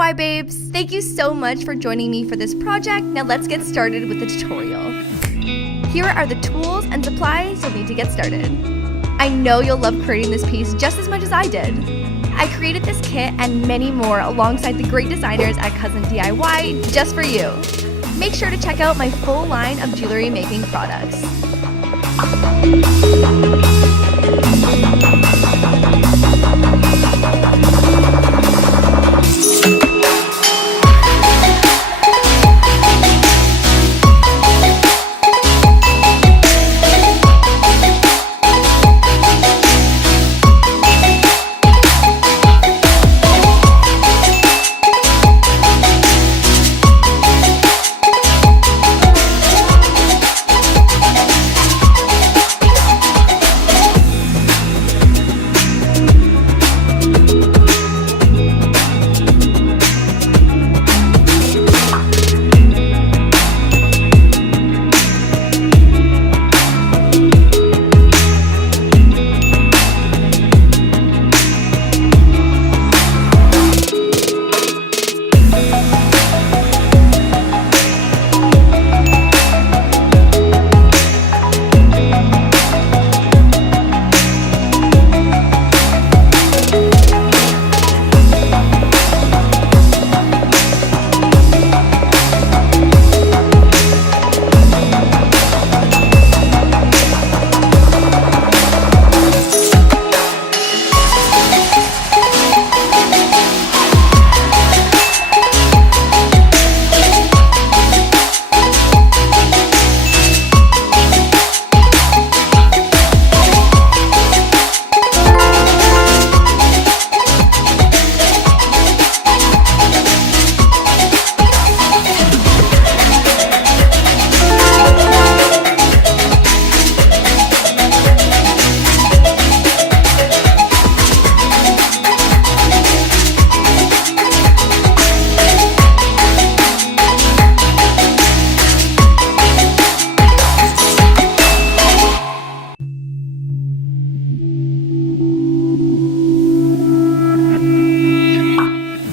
DIY babes! Thank you so much for joining me for this project. Now let's get started with the tutorial. Here are the tools and supplies you'll need to get started. I know you'll love creating this piece just as much as I did. I created this kit and many more alongside the great designers at Cousin DIY just for you. Make sure to check out my full line of jewelry making products.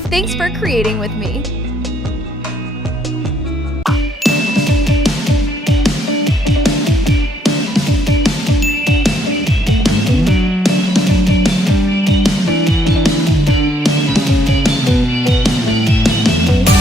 Thanks for creating with